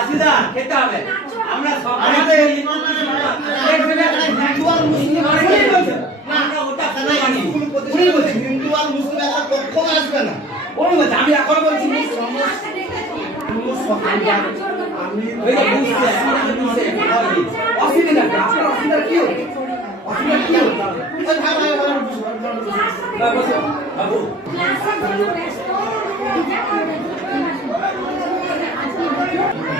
আসিদা খেতে হবে আমরা সবাই হিন্দু আর মুসলিম আমরা ওটা খানা মানি আমি এখন বলছি অসুবিধা আপনার অসুবিধা কি বাবু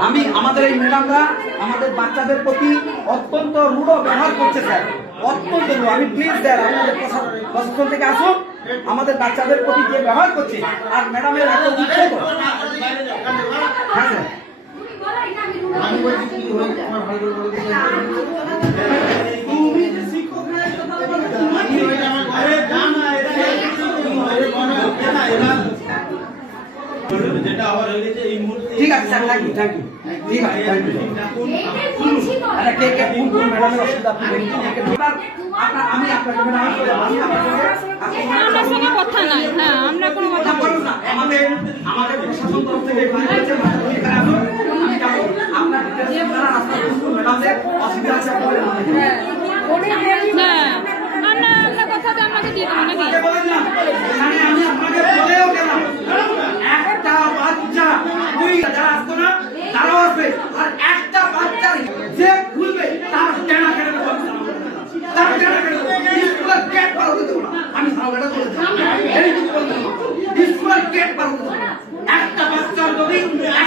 আমি আমাদের এই ম্যাডামরা আমাদের বাচ্চাদের প্রতি অত্যন্ত রূঢ় ব্যবহার করছে, স্যার। অত্যন্ত আমি প্লিজ স্যার প্রশা- প্রশাসন থেকে আসুন। আমাদের বাচ্চাদের প্রতি যে ব্যবহার করছে আর ম্যাডামের এত উৎসাহ হ্যাঁ স্যার। ঠিক আছে sir thank you thank you ঠিক আছে থ্যাংক ইউ আরে কে কে কোন কোন ম্যাডামের অসুবিধা আপনি বলুন। আপনার আমি আপনাকে ম্যাডাম সঙ্গে কথা নাই। হ্যাঁ আমরা কোনো কথা বলুন না আমাদের আমাদের প্রশাসন তরফ থেকে আপনার রাস্তা ম্যাডামদের অসুবিধা আছে হ্যাঁ। আমরা আমরা কথা তো আপনাকে দিয়ে দেবো নাকি?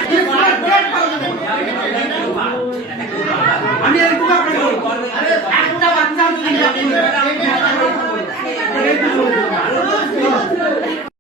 Mark, Mark,